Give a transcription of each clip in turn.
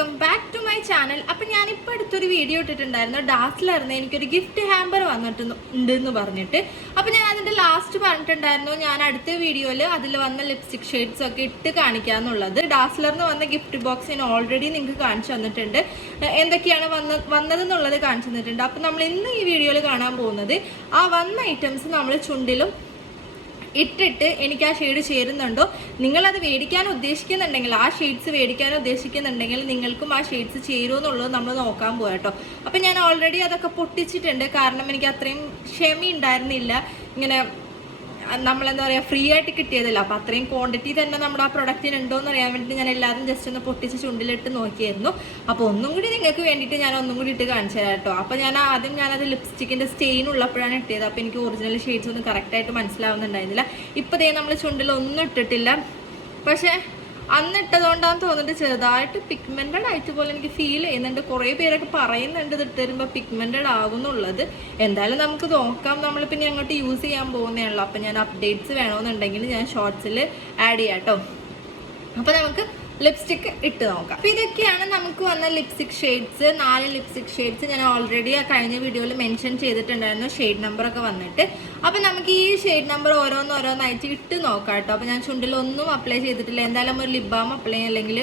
Welcome back to my channel അപ്പം ഞാനിപ്പോൾ അടുത്തൊരു വീഡിയോ ഇട്ടിട്ടുണ്ടായിരുന്നു. ഡാസിലായിരുന്നു എനിക്കൊരു ഗിഫ്റ്റ് ഹാമ്പർ വന്നിട്ട് ഉണ്ട് എന്ന് പറഞ്ഞിട്ട്. അപ്പം ഞാൻ അതിന്റെ ലാസ്റ്റ് പറഞ്ഞിട്ടുണ്ടായിരുന്നു. ഞാൻ അടുത്ത വീഡിയോയിൽ അതിൽ വന്ന ലിപ്സ്റ്റിക് ഷെയ്ഡ്സ് ഒക്കെ ഇട്ട് കാണിക്കാന്നുള്ളത്. ഡാസ്ലറിന് വന്ന ഗിഫ്റ്റ് ബോക്സ് ഞാൻ ഓൾറെഡി നിങ്ങൾക്ക് കാണിച്ചു തന്നിട്ടുണ്ട്. എന്തൊക്കെയാണ് വന്ന വന്നതെന്നുള്ളത് കാണിച്ചു തന്നിട്ടുണ്ട്. അപ്പം നമ്മൾ ഇന്ന് ഈ വീഡിയോയിൽ കാണാൻ പോകുന്നത് ആ വന്ന ഐറ്റംസ് നമ്മൾ ചുണ്ടിലും ഇട്ടിട്ട് എനിക്ക് ആ ഷെയ്ഡ് ചേരുന്നുണ്ടോ? നിങ്ങളത് മേടിക്കാൻ ഉദ്ദേശിക്കുന്നുണ്ടെങ്കിൽ ആ ഷെയ്ഡ്സ് മേടിക്കാൻ ഉദ്ദേശിക്കുന്നുണ്ടെങ്കിൽ നിങ്ങൾക്കും ആ ഷെയ്ഡ്സ് ചേരുമെന്നുള്ളത് നമ്മൾ നോക്കാൻ പോകാം കേട്ടോ. അപ്പം ഞാൻ ഓൾറെഡി അതൊക്കെ പൊട്ടിച്ചിട്ടുണ്ട്. കാരണം എനിക്ക് അത്രയും ക്ഷമ ഉണ്ടായിരുന്നില്ല ഇങ്ങനെ നമ്മളെന്താ പറയുക ഫ്രീ ആയിട്ട് കിട്ടിയതല്ല? അപ്പോൾ അത്രയും ക്വാണ്ടിറ്റി തന്നെ നമ്മുടെ ആ പ്രൊഡക്റ്റിന് ഉണ്ടോ എന്ന് അറിയാൻ വേണ്ടിയിട്ട് ഞാൻ എല്ലാവരും ജസ്റ്റ് ഒന്ന് പൊട്ടിച്ച് ചുണ്ടിലിട്ട് നോക്കിയായിരുന്നു. അപ്പോൾ ഒന്നും കൂടി നിങ്ങൾക്ക് വേണ്ടിയിട്ട് ഞാൻ ഒന്നും കൂടി ഇട്ട് കാണിച്ചു തരാം കേട്ടോ. അപ്പോൾ ഞാൻ ആദ്യം ഞാനത് ലിപ്സ്റ്റിക്കിന്റെ സ്റ്റെയിൻ ഉള്ളപ്പോഴാണ് ഇട്ടിയത് അപ്പോൾ എനിക്ക് ഒറിജിനൽ ഷെയ്ഡ്സ് ഒന്നും കറക്റ്റായിട്ട് മനസ്സിലാവുന്നുണ്ടായിരുന്നില്ല. ഇപ്പോൾ ദേ നമ്മൾ ചുണ്ടിൽ ഒന്നും ഇട്ടിട്ടില്ല. പക്ഷേ അന്ന് ഇട്ടതുകൊണ്ടാന്ന് തോന്നുന്നുണ്ട് ചെറുതായിട്ട് പിഗ്മെന്റഡ് ആയിട്ട് പോലെ എനിക്ക് ഫീൽ ചെയ്യുന്നുണ്ട്. കുറേ പേരൊക്കെ പറയുന്നുണ്ട് ഇത് ഇട്ട് വരുമ്പോൾ പിഗ്മെന്റഡ് ആകുന്നുള്ളത് എന്തായാലും നമുക്ക് നോക്കാം. നമ്മൾ പിന്നെ അങ്ങോട്ട് യൂസ് ചെയ്യാൻ പോകുന്നതാണല്ലോ. അപ്പം ഞാൻ അപ്ഡേറ്റ്സ് വേണമെന്നുണ്ടെങ്കിൽ ഞാൻ ഷോർട്സിൽ ആഡ് ചെയ്യാം കേട്ടോ അപ്പോൾ നമുക്ക് ലിപ്സ്റ്റിക്ക് ഇട്ട് നോക്കാം. അപ്പോൾ ഇതൊക്കെയാണ് നമുക്ക് വന്ന ലിപ്സ്റ്റിക് ഷെയ്ഡ്സ് നാല് ലിപ്സ്റ്റിക് ഷെയ്ഡ്സ് ഞാൻ ഓൾറെഡി ആ കഴിഞ്ഞ വീഡിയോയിൽ മെൻഷൻ ചെയ്തിട്ടുണ്ടായിരുന്നു. ഷെയ്ഡ് നമ്പർ ഒക്കെ വന്നിട്ട്. അപ്പോൾ നമുക്ക് ഈ ഷെയ്ഡ് നമ്പർ ഓരോന്ന് ഓരോന്നായിട്ട് ഇട്ട് നോക്കാം കേട്ടോ. അപ്പോൾ ഞാൻ ചുണ്ടിലൊന്നും അപ്ലൈ ചെയ്തിട്ടില്ല. എന്തായാലും ഒരു ലിപ് ബാം അപ്ലൈ അല്ലെങ്കിൽ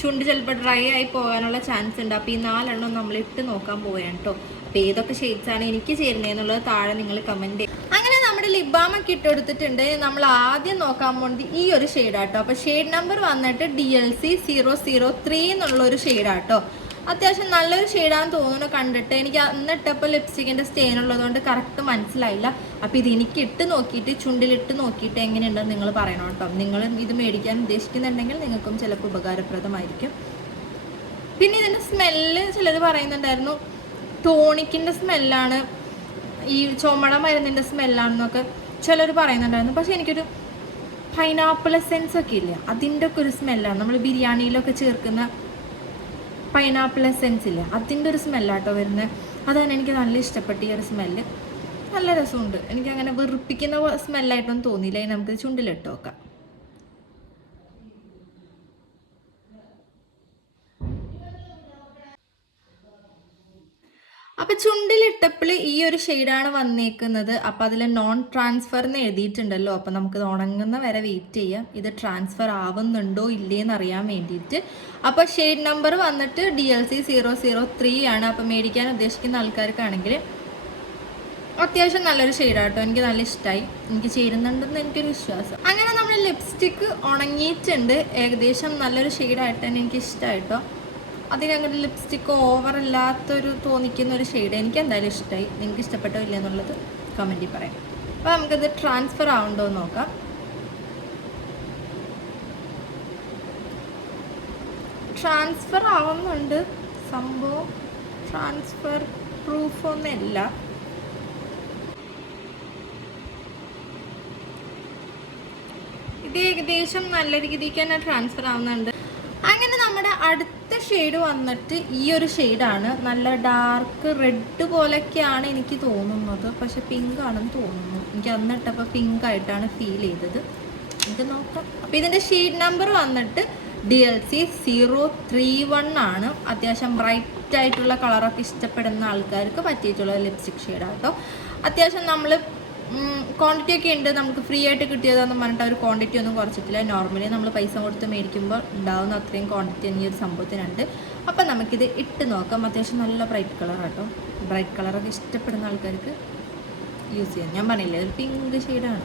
ചുണ്ട് ചിലപ്പോൾ ഡ്രൈ ആയി പോകാനുള്ള ചാൻസ് ഉണ്ട്. അപ്പോൾ ഈ നാലെണ്ണം നമ്മൾ ഇട്ട് നോക്കാൻ പോവുകയാണ് കേട്ടോ. അപ്പോൾ ഏതൊക്കെ ആണ് എനിക്ക് ചേരുന്നതെന്നുള്ളത് താഴെ നിങ്ങൾ കമന്റ് അങ്ങനെ നമ്മുടെ ലിപ് ബാം ഒക്കെ ഇട്ട് കൊടുത്തിട്ടുണ്ട്. നമ്മൾ ആദ്യം നോക്കാൻ പോകുന്നത് ഈ ഒരു ഷെയ്ഡാട്ടോ അപ്പോൾ ഷെയ്ഡ് നമ്പർ വന്നിട്ട് D L C zero zero three എന്നുള്ള ഒരു ഷെയ്ഡാട്ടോ അത്യാവശ്യം നല്ലൊരു ഷെയ്ഡാന്ന് തോന്നുന്നു കണ്ടിട്ട്. എനിക്ക് അന്നിട്ടപ്പോൾ ലിപ്സ്റ്റിക്കിന്റെ സ്റ്റെയിൻ ഉള്ളതുകൊണ്ട് കറക്റ്റ് മനസ്സിലായില്ല. അപ്പോൾ ഇത് എനിക്ക് ഇട്ട് നോക്കിയിട്ട് ചുണ്ടിലിട്ട് നോക്കിയിട്ട് എങ്ങനെയുണ്ടെന്ന് നിങ്ങൾ പറയണം കേട്ടോ. നിങ്ങൾ ഇത് മേടിക്കാൻ ഉദ്ദേശിക്കുന്നുണ്ടെങ്കിൽ നിങ്ങൾക്കും ചിലപ്പോൾ ഉപകാരപ്രദമായിരിക്കും. പിന്നെ ഇതിന്റെ സ്മെല്ല് ചിലത് പറയുന്നുണ്ടായിരുന്നു ടോണിക്കിന്റെ സ്മെല്ലാണ് ഈ ചുമട മരുന്നിന്റെ സ്മെല്ലാണെന്നൊക്കെ ചിലർ പറയുന്നുണ്ടായിരുന്നു. പക്ഷേ എനിക്കൊരു പൈനാപ്പിൾ എസെൻസ് ഒക്കെ ഇല്ല? അതിന്റെ ഒക്കെ ഒരു സ്മെല്ലാണ് നമ്മൾ ബിരിയാണിയിലൊക്കെ ചേർക്കുന്ന പൈനാപ്പിൾ എസെൻസ് ഇല്ല? അതിന്റെ ഒരു സ്മെല്ലാട്ടോ വരുന്നത് അതാണ് എനിക്ക് നല്ല ഇഷ്ടപ്പെട്ട ഈ ഒരു സ്മെല്ല് നല്ല രസമുണ്ട്. എനിക്ക് അങ്ങനെ വെറുപ്പിക്കുന്ന സ്മെല്ലായിട്ടൊന്നും തോന്നിയില്ല. നമുക്ക് ചുണ്ടിലിട്ട് നോക്കാം അപ്പൊ ചുണ്ടിലിട്ടപ്പോൾ ഈ ഒരു ഷെയ്ഡാണ് വന്നേക്കുന്നത്. അപ്പം അതിൽ നോൺ ട്രാൻസ്ഫർ എന്ന് എഴുതിയിട്ടുണ്ടല്ലോ. അപ്പം നമുക്ക് ഇത് ഉണങ്ങുന്ന വരെ വെയിറ്റ് ചെയ്യാം. ഇത് ട്രാൻസ്ഫർ ആവുന്നുണ്ടോ ഇല്ലേന്ന് അറിയാൻ വേണ്ടിയിട്ട്. അപ്പോൾ ഷെയ്ഡ് നമ്പർ വന്നിട്ട് D L C zero zero three ആണ്. അപ്പം മേടിക്കാൻ ഉദ്ദേശിക്കുന്ന ആൾക്കാർക്കാണെങ്കിൽ അത്യാവശ്യം നല്ലൊരു ഷെയ്ഡാട്ടോ എനിക്ക് നല്ല ഇഷ്ടമായി എനിക്ക് ചേരുന്നുണ്ടെന്ന് എനിക്കൊരു വിശ്വാസം. അങ്ങനെ നമ്മൾ ലിപ്സ്റ്റിക്ക് ഉണങ്ങിയിട്ടുണ്ട്. ഏകദേശം നല്ലൊരു ഷെയ്ഡായിട്ട് തന്നെ എനിക്ക് ഇഷ്ടമായിട്ടോ അതിനങ്ങനെ ലിപ്സ്റ്റിക്ക് ഓവർ അല്ലാത്തൊരു തോന്നിക്കുന്ന ഒരു ഷെയ്ഡ് എനിക്ക് എന്തായാലും ഇഷ്ടമായി നിങ്ങൾക്ക് ഇഷ്ടപ്പെട്ടോ ഇല്ല എന്നുള്ളത് കമന്റിൽ പറയാം. അപ്പോൾ നമുക്കത് ട്രാൻസ്ഫർ ആവുന്നുണ്ടോ എന്ന് നോക്കാം. ട്രാൻസ്ഫർ ആവുന്നുണ്ട്. സംഭവം ട്രാൻസ്ഫർ പ്രൂഫ് ഇത് ഏകദേശം നല്ല രീതിക്ക് തന്നെ ട്രാൻസ്ഫർ ആവുന്നുണ്ട്. അടുത്ത ഷെയ്ഡ് വന്നിട്ട് ഈ ഒരു ഷെയ്ഡാണ് നല്ല ഡാർക്ക് റെഡ് പോലൊക്കെയാണ് എനിക്ക് തോന്നുന്നത്. പക്ഷെ പിങ്ക് ആണെന്ന് തോന്നുന്നു. എനിക്ക് അന്നിട്ടപ്പോൾ പിങ്ക് ആയിട്ടാണ് ഫീൽ ചെയ്തത്. ഇത് നോക്കാം. അപ്പോൾ ഇതിന്റെ ഷെയ്ഡ് നമ്പർ വന്നിട്ട് D L C zero three one ആണ്. അത്യാവശ്യം ബ്രൈറ്റ് ആയിട്ടുള്ള കളറൊക്കെ ഇഷ്ടപ്പെടുന്ന ആൾക്കാർക്ക് പറ്റിയിട്ടുള്ള ലിപ്സ്റ്റിക് ഷെയ്ഡാണ് കേട്ടോ. അത്യാവശ്യം നമ്മൾ ക്വാണ്ടിറ്റി ഒക്കെ ഉണ്ട്. നമുക്ക് ഫ്രീ ആയിട്ട് കിട്ടിയതാണെന്ന് പറഞ്ഞിട്ട് അവർ ക്വാണ്ടിറ്റി ഒന്നും കുറച്ചിട്ടില്ല. നോർമലി നമ്മൾ പൈസ കൊടുത്ത് മേടിക്കുമ്പോൾ ഉണ്ടാവുന്ന അത്രയും ക്വാണ്ടിറ്റി ഈ ഒരു സംഭവത്തിനുണ്ട്. അപ്പം നമുക്കിത് ഇട്ട് നോക്കാം. അത്യാവശ്യം നല്ല ബ്രൈറ്റ് കളർ കേട്ടോ ബ്രൈറ്റ് കളറൊക്കെ ഇഷ്ടപ്പെടുന്ന ആൾക്കാർക്ക് യൂസ് ചെയ്യാം. ഞാൻ പറഞ്ഞില്ലേ ഒരു പിങ്ക് ഷെയ്ഡാണ്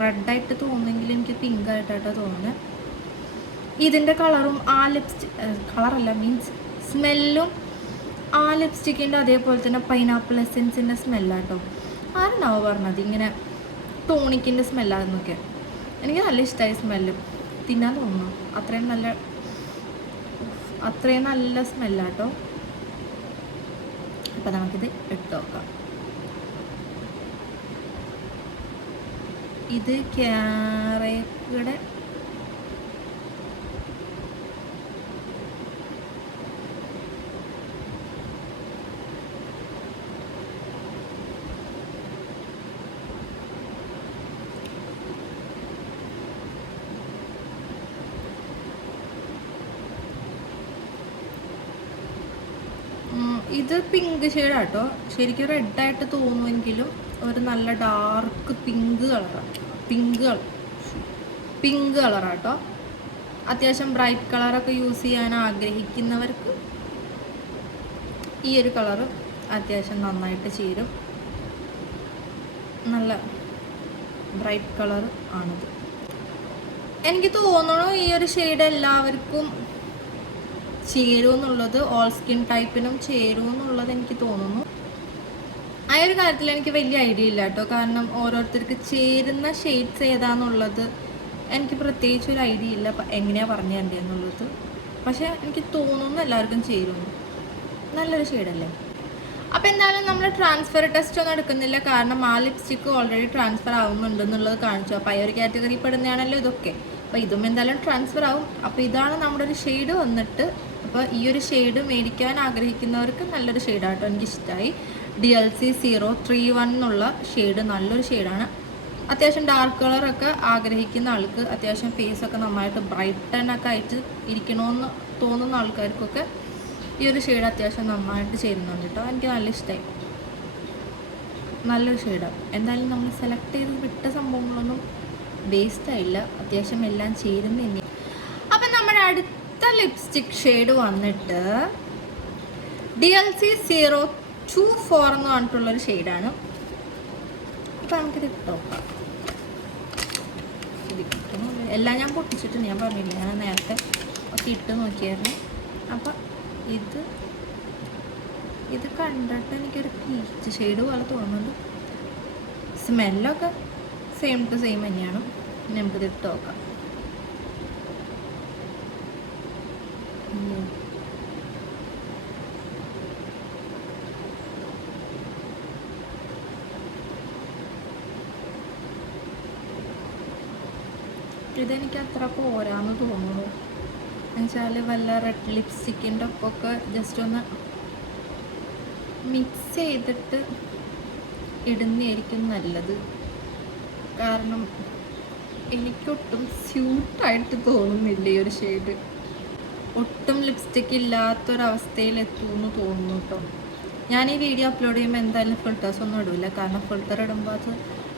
റെഡായിട്ട് തോന്നുന്നെങ്കിൽ എനിക്ക് പിങ്ക് ആയിട്ടാട്ടോ തോന്നുന്നത് ഇതിന്റെ കളറും ആ ലിപ്സ്റ്റിക് കളറല്ല മീൻസ് സ്മെല്ലും ആ ലിപ്സ്റ്റിക്കിന്റെ അതേപോലെ തന്നെ പൈനാപ്പിൾ എസെൻസിന്റെ സ്മെല്ലാട്ടോ ആരാണാവോ പറഞ്ഞത്? ഇങ്ങനെ ടോണിക്കിന്റെ സ്മെല്ലാന്നൊക്കെ എനിക്ക് നല്ല ഇഷ്ടമായി സ്മെല്ല് തിന്നാൻ തോന്നുന്നു. അത്രയും നല്ല അത്രയും നല്ല സ്മെല്ലാട്ടോ അപ്പം നമുക്കിത് ഇട്ട് നോക്കാം. ഇത് ക്യാരയുടെ ഇത് പിങ്ക് ഷെയ്ഡാട്ടോ ശരിക്കും റെഡായിട്ട് തോന്നുമെങ്കിലും ഒരു നല്ല ഡാർക്ക് പിങ്ക് കളറാണ് പിങ്ക് കളർ പിങ്ക് കളറാട്ടോ അത്യാവശ്യം ബ്രൈറ്റ് കളറൊക്കെ യൂസ് ചെയ്യാൻ ആഗ്രഹിക്കുന്നവർക്ക് ഈ ഒരു കളറ് അത്യാവശ്യം നന്നായിട്ട് ചേരും. നല്ല ബ്രൈറ്റ് കളർ ആണത്. എനിക്ക് തോന്നണു ഈ ഒരു ഷെയ്ഡ് എല്ലാവർക്കും ചേരുമെന്നുള്ളത് ഓൾ സ്കിൻ ടൈപ്പിനും ചേരുമെന്നുള്ളത് എനിക്ക് തോന്നുന്നു. ആ ഒരു കാര്യത്തിൽ എനിക്ക് വലിയ ഐഡിയ ഇല്ല കേട്ടോ. കാരണം ഓരോരുത്തർക്ക് ചേരുന്ന ഷെയ്ഡ്സ് ഏതാന്നുള്ളത് എനിക്ക് പ്രത്യേകിച്ച് ഒരു ഐഡിയ ഇല്ല. എങ്ങനെയാ പറഞ്ഞു തരേണ്ടതെന്നുള്ളത് പക്ഷെ എനിക്ക് തോന്നുന്നു എല്ലാവർക്കും ചേരുന്നു നല്ലൊരു ഷെയ്ഡല്ലേ അപ്പം എന്തായാലും നമ്മൾ ട്രാൻസ്ഫർ ടെസ്റ്റ് ഒന്നും എടുക്കുന്നില്ല. കാരണം ആ ലിപ്സ്റ്റിക്ക് ഓൾറെഡി ട്രാൻസ്ഫർ ആവുന്നുണ്ട് എന്നുള്ളത് കാണിച്ചു. അപ്പോൾ ആ ഒരു കാറ്റഗറി പെടുന്നതാണല്ലോ ഇതൊക്കെ. അപ്പോൾ ഇതും എന്തായാലും ട്രാൻസ്ഫർ ആവും. അപ്പോൾ ഇതാണ് നമ്മുടെ ഒരു ഷെയ്ഡ് വന്നിട്ട് അപ്പോൾ ഈ ഒരു ഷെയ്ഡ് മേടിക്കാൻ ആഗ്രഹിക്കുന്നവർക്ക് നല്ലൊരു ഷെയ്ഡാട്ടോ എനിക്ക് ഇഷ്ടമായി D L C zero three one എന്നുള്ള ഷെയ്ഡ് നല്ലൊരു ഷെയ്ഡാണ് അത്യാവശ്യം ഡാർക്ക് കളറൊക്കെ ആഗ്രഹിക്കുന്ന ആൾക്ക് അത്യാവശ്യം ഫേസ് ഒക്കെ നന്നായിട്ട് ബ്രൈറ്റൻ ഒക്കെ ആയിട്ട് ഇരിക്കണമെന്ന് തോന്നുന്ന ആൾക്കാർക്കൊക്കെ ഈ ഒരു ഷെയ്ഡ് അത്യാവശ്യം നന്നായിട്ട് ചെയ്യുന്നുണ്ട് കേട്ടോ എനിക്ക് നല്ല ഇഷ്ടമായി നല്ലൊരു ഷെയ്ഡാണ് എന്തായാലും നമ്മൾ സെലക്ട് ചെയ്ത് വിട്ട സംഭവങ്ങളൊന്നും വേസ്റ്റ് ആയില്ല. അത്യാവശ്യം എല്ലാം ചേരുന്ന തന്നെ അപ്പം നമ്മുടെ അടുത്ത ലിപ്സ്റ്റിക് ഷെയ്ഡ് വന്നിട്ട് D L C zero two four എന്ന് പറഞ്ഞിട്ടുള്ളൊരു ഷെയ്ഡാണ്. അപ്പം നമുക്കിത് നോക്കാം? എല്ലാം ഞാൻ പൊട്ടിച്ചിട്ടുണ്ട്. ഞാൻ പറഞ്ഞില്ല ഞാൻ നേരത്തെ ഒക്കെ ഇട്ട് നോക്കിയായിരുന്നു. അപ്പം ഇത് ഇത് കണ്ടിട്ട് എനിക്കൊരു പീച്ച് ഷെയ്ഡ് പോലെ തോന്നുന്നുണ്ട്. സ്മെല്ലൊക്കെ സെയിം ടു സെയിം തന്നെയാണ്. നമുക്കിത് ഇട്ട് നോക്കാം. ഇതെനിക്ക് അത്ര പോരാന്ന് തോന്നുന്നു. എന്നുവെച്ചാൽ വല്ല റെഡ് ലിപ്സ്റ്റിക്കിന്റെ ഒപ്പമൊക്കെ ജസ്റ്റ് ഒന്ന് മിക്സ് ചെയ്തിട്ട് ഇടുന്നതായിരിക്കും നല്ലത്. കാരണം എനിക്കൊട്ടും സ്യൂട്ടായിട്ട് തോന്നുന്നില്ല ഈ ഒരു ഷെയ്ഡ് ഒട്ടും ലിപ്സ്റ്റിക്ക് ഇല്ലാത്തൊരവസ്ഥയിൽ എത്തുമെന്ന് തോന്നുന്നു കേട്ടോ ഞാൻ ഈ വീഡിയോ അപ്ലോഡ് ചെയ്യുമ്പോൾ എന്തായാലും ഫിൽറ്റേഴ്സ് ഒന്നും ഇടില്ല കാരണം ഫിൽറ്റർ ഇടുമ്പോൾ അത്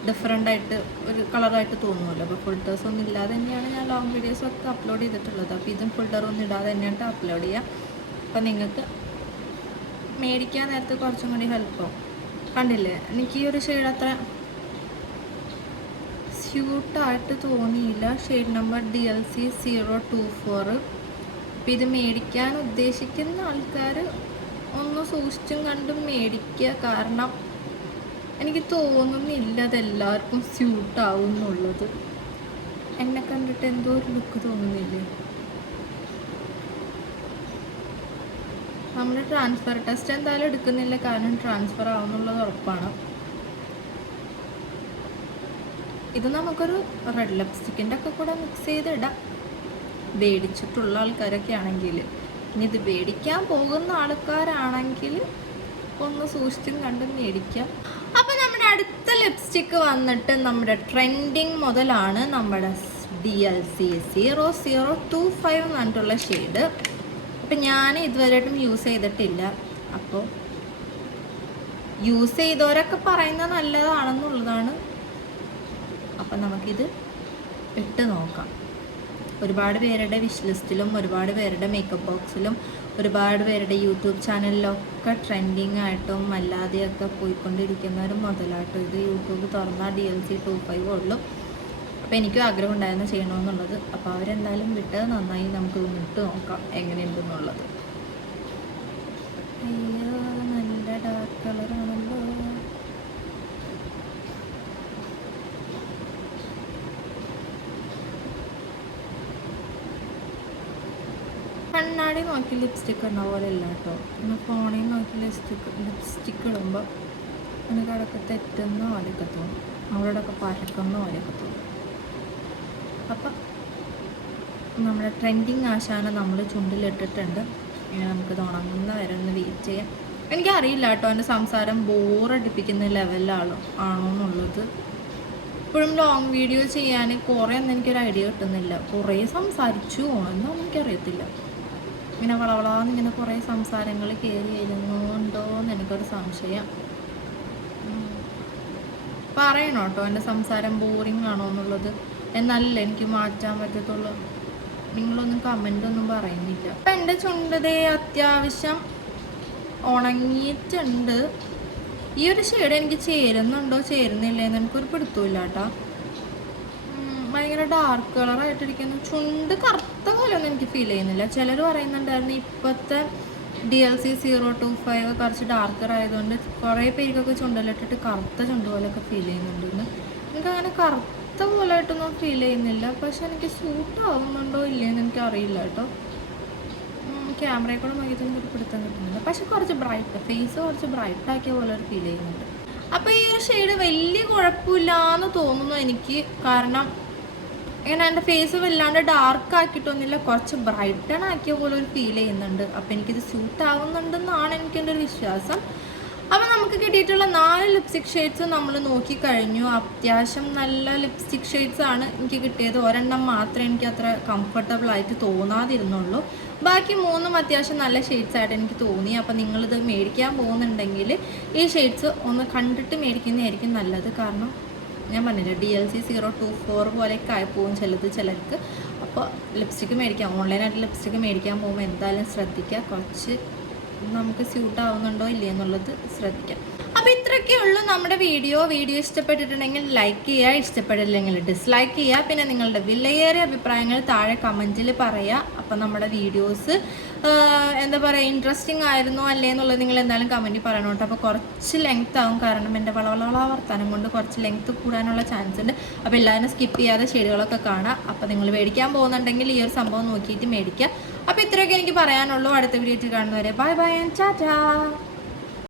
ഡിഫറെന്റ് ആയിട്ട് ഒരു കളറായിട്ട് തോന്നുമല്ലോ അപ്പോൾ ഫിൽറ്റേഴ്സ് ഒന്നും ഇല്ലാതെ തന്നെയാണ് ഞാൻ ലോങ് വീഡിയോസ് ഒക്കെ അപ്ലോഡ് ചെയ്തിട്ടുള്ളത്. അപ്പോൾ ഇതും ഫിൽറ്റർ ഒന്നും ഇടാതെ തന്നെയാണ് അപ്ലോഡ് ചെയ്യുക അപ്പോൾ നിങ്ങൾക്ക് മേടിക്കാൻ നേരത്തെ കുറച്ചും കൂടി ഹെൽപ്പാവും കണ്ടില്ലേ? എനിക്ക് ഈ ഒരു ഷെയ്ഡ് അത്ര സ്യൂട്ടായിട്ട് തോന്നിയില്ല. Shade number D L C zero two four അപ്പം ഇത് മേടിക്കാൻ ഉദ്ദേശിക്കുന്ന ആൾക്കാർ ഒന്ന് സൂക്ഷിച്ചും കണ്ടും മേടിക്കുക. കാരണം എനിക്ക് തോന്നുന്നില്ല അതെല്ലാവർക്കും സ്യൂട്ടാവും എന്നുള്ളത് എന്നെ കണ്ടിട്ട് എന്തോ ഒരു ലുക്ക് തോന്നുന്നില്ലേ? നമ്മൾ ട്രാൻസ്ഫർ ടെസ്റ്റ് എന്തായാലും എടുക്കുന്നില്ല. കാരണം ട്രാൻസ്ഫർ ആവുന്നുള്ളത് ഉറപ്പാണ്. ഇത് നമുക്കൊരു റെഡ് ലിപ്സ്റ്റിക്കിന്റെ ഒക്കെ കൂടെ മിക്സ് ചെയ്തിടാം മേടിച്ചിട്ടുള്ള ആൾക്കാരൊക്കെ ആണെങ്കിൽ ഇനി ഇത് മേടിക്കാൻ പോകുന്ന ആൾക്കാരാണെങ്കിൽ ഒന്ന് സൂക്ഷിച്ചും കണ്ടും മേടിക്കാം. അപ്പോൾ നമ്മുടെ അടുത്ത ലിപ്സ്റ്റിക്ക് വന്നിട്ട് നമ്മുടെ ട്രെൻഡിങ് മുതലാണ് നമ്മുടെ D L C zero zero two five എന്ന് പറഞ്ഞിട്ടുള്ള ഷെയ്ഡ് അപ്പം ഞാൻ ഇതുവരെയായിട്ടും യൂസ് ചെയ്തിട്ടില്ല. അപ്പോൾ യൂസ് ചെയ്തവരൊക്കെ പറയുന്നത് നല്ലതാണെന്നുള്ളതാണ്. അപ്പം നമുക്കിത് ഇട്ട് നോക്കാം. ഒരുപാട് പേരുടെ വിഷ് ലിസ്റ്റിലും ഒരുപാട് പേരുടെ മേക്കപ്പ് ബോക്സിലും ഒരുപാട് പേരുടെ യൂട്യൂബ് ചാനലിലൊക്കെ ട്രെൻഡിങ് ആയിട്ടും അല്ലാതെയൊക്കെ പോയിക്കൊണ്ടിരിക്കുന്ന ഒരു മുതലായിട്ടും ഇത് യൂട്യൂബ് തുറന്നാൽ D L C two five ഉള്ളൂ. അപ്പോൾ എനിക്കും ആഗ്രഹം ഉണ്ടായിരുന്നു ചെയ്യണമെന്നുള്ളത് അപ്പോൾ അവരെന്തായാലും വിട്ടത് നന്നായി. നമുക്ക് ഇട്ട് നോക്കാം എങ്ങനെയുണ്ടെന്നുള്ളത്. അയ്യോ നല്ല ഡാർക്ക് കളറാണല്ലോ കണ്ണാടി നോക്കി ലിപ്സ്റ്റിക് ഇടുന്ന പോലെ ഇല്ല കേട്ടോ. പിന്നെ ഫോണിൽ നോക്കി ലിപ്സ്റ്റിക് ലിപ്സ്റ്റിക് ഇടുമ്പോൾ എനിക്ക് അവിടെയൊക്കെ തെറ്റുന്ന പോലെയൊക്കെ തോന്നും. അവരോടൊക്കെ പരക്കുന്ന പോലെയൊക്കെ തോന്നും. അപ്പം നമ്മുടെ ട്രെൻഡിങ് ആശാന നമ്മൾ ചുണ്ടിലിട്ടിട്ടുണ്ട്. ഇനി നമുക്ക് ഉണങ്ങുന്ന വരെ ഒന്ന് വെയിറ്റ് ചെയ്യാം. എനിക്കറിയില്ല കേട്ടോ എന്റെ സംസാരം ബോറടിപ്പിക്കുന്ന ലെവലിലാണോ ആണോ എന്നുള്ളത്. ഇപ്പോഴും ലോങ് വീഡിയോ ചെയ്യാൻ കുറേ ഒന്നും എനിക്കൊരു ഐഡിയ കിട്ടുന്നില്ല. കുറേ സംസാരിച്ചു എന്നൊന്നും എനിക്കറിയത്തില്ല. ഇങ്ങനെ വളവളാന്ന് ഇങ്ങനെ കുറേ സംസാരങ്ങൾ കയറി വരുന്നുണ്ടോ എന്ന് എനിക്കൊരു സംശയം. പറയണോ കേട്ടോ എന്റെ സംസാരം ബോറിംഗ് ആണോ എന്നുള്ളത്. എന്നല്ല എനിക്ക് മാറ്റാൻ പറ്റത്തുള്ളൂ. നിങ്ങളൊന്നും കമന്റ് ഒന്നും പറയുന്നില്ല. അപ്പം എന്റെ ചുണ്ടതേ അത്യാവശ്യം ഉണങ്ങിയിട്ടുണ്ട്. ഈ ഒരു ഷെയ്ഡ് എനിക്ക് ചേരുന്നുണ്ടോ? ചേരുന്നില്ലേ എന്ന് എനിക്കൊരു പിടുത്തമില്ല കേട്ടോ ഭയങ്കര ഡാർക്ക് കളറായിട്ടിരിക്കുന്നു ചുണ്ട് കറുത്ത പോലെയൊന്നും എനിക്ക് ഫീൽ ചെയ്യുന്നില്ല. ചിലർ പറയുന്നുണ്ടായിരുന്നു ഇപ്പോഴത്തെ D L C zero two five കുറച്ച് ഡാർക്കർ ആയതുകൊണ്ട് കുറേ പേർക്കൊക്കെ ചുണ്ടലിട്ടിട്ട് കറുത്ത ചുണ്ട് പോലെയൊക്കെ ഫീൽ ചെയ്യുന്നുണ്ട് എനിക്ക് അങ്ങനെ കറുത്ത പോലായിട്ടൊന്നും ഫീൽ ചെയ്യുന്നില്ല. പക്ഷെ എനിക്ക് സൂട്ട് ആവുന്നുണ്ടോ ഇല്ലയെന്ന് എനിക്ക് അറിയില്ല കേട്ടോ ക്യാമറയെ കൂടെ നോക്കിയിട്ട് എനിക്ക് പിടുത്തം കിട്ടുന്നില്ല. പക്ഷെ കുറച്ച് ബ്രൈറ്റ് ഫേസ് കുറച്ച് ബ്രൈറ്റ് ആക്കിയ പോലെ ഒരു ഫീൽ ചെയ്യുന്നുണ്ട്. അപ്പോൾ ഈ ഒരു ഷെയ്ഡ് വലിയ കുഴപ്പമില്ലാന്ന് തോന്നുന്നു എനിക്ക്. കാരണം ഇങ്ങനെ എന്റെ ഫേസ് വല്ലാണ്ട് ഡാർക്ക് ആക്കിയിട്ടൊന്നുമില്ല. കുറച്ച് ബ്രൈറ്റൺ ആക്കിയ പോലെ ഒരു ഫീൽ ചെയ്യുന്നുണ്ട്. അപ്പോൾ എനിക്കിത് സ്യൂട്ട് ആവുന്നുണ്ടെന്നാണ് എനിക്ക് എന്റെ ഒരു വിശ്വാസം. അപ്പോൾ നമുക്ക് കിട്ടിയിട്ടുള്ള നാല് ലിപ്സ്റ്റിക് ഷെയ്ഡ്സ് നമ്മൾ നോക്കി കഴിഞ്ഞു. അത്യാവശ്യം നല്ല ലിപ്സ്റ്റിക് ഷെയ്ഡ്സ് ആണ് എനിക്ക് കിട്ടിയത്. ഒരെണ്ണം മാത്രമേ എനിക്ക് അത്ര കംഫർട്ടബിൾ ആയിട്ട് തോന്നാതിരുന്നുള്ളൂ. ബാക്കി മൂന്നും അത്യാവശ്യം നല്ല ഷെയ്ഡ്സ് ആയിട്ട് എനിക്ക് തോന്നി. അപ്പോൾ നിങ്ങളിത് മേടിക്കാൻ പോകുന്നുണ്ടെങ്കിൽ ഈ ഷെയ്ഡ്സ് ഒന്ന് കണ്ടിട്ട് മേടിക്കുന്നതായിരിക്കും നല്ലത്. കാരണം ഞാൻ പറഞ്ഞില്ല D L C zero two four പോലെയൊക്കെ ആയി ചിലത് ചിലർക്ക്. അപ്പോൾ ലിപ്സ്റ്റിക്ക് മേടിക്കാം ഓൺലൈനായിട്ട് ലിപ്സ്റ്റിക്ക് മേടിക്കാൻ പോകുമ്പോൾ എന്തായാലും ശ്രദ്ധിക്കുക കുറച്ച് നമുക്ക് സ്യൂട്ട് ആവുന്നുണ്ടോ ഇല്ലേ എന്നുള്ളത് ശ്രദ്ധിക്കാം. അപ്പോൾ ഇത്രയൊക്കെ ഉള്ളൂ നമ്മുടെ വീഡിയോ. വീഡിയോ ഇഷ്ടപ്പെട്ടിട്ടുണ്ടെങ്കിൽ ലൈക്ക് ചെയ്യുക ഇഷ്ടപ്പെട്ടില്ലെങ്കിൽ ഡിസ്ലൈക്ക് ചെയ്യുക. പിന്നെ നിങ്ങളുടെ വിലയേറിയ അഭിപ്രായങ്ങൾ താഴെ കമന്റിൽ പറയുക. അപ്പോൾ നമ്മുടെ വീഡിയോസ് എന്താ പറയുക ഇൻട്രസ്റ്റിംഗ് ആയിരുന്നോ അല്ലേ എന്നുള്ളത് നിങ്ങൾ എന്തായാലും കമന്റിൽ പറയണം കേട്ടോ. അപ്പോൾ കുറച്ച് ലെങ്ത് ആവും. കാരണം എന്റെ വളവളവള വർത്താനം കൊണ്ട് കുറച്ച് ലെങ്ത് കൂടാനുള്ള ചാൻസ് ഉണ്ട്. അപ്പോൾ എല്ലാവരും സ്കിപ്പ് ചെയ്യാതെ ഷെയ്ഡുകളൊക്കെ കാണാം. അപ്പോൾ നിങ്ങൾ മേടിക്കാൻ പോകുന്നുണ്ടെങ്കിൽ ഈ ഒരു സംഭവം നോക്കിയിട്ട് മേടിക്കുക. അപ്പോൾ ഇത്രയൊക്കെ എനിക്ക് പറയാനുള്ളൂ. അടുത്ത വീഡിയോ കാണുന്നവരെ. Bye bye and ചാറ്റാ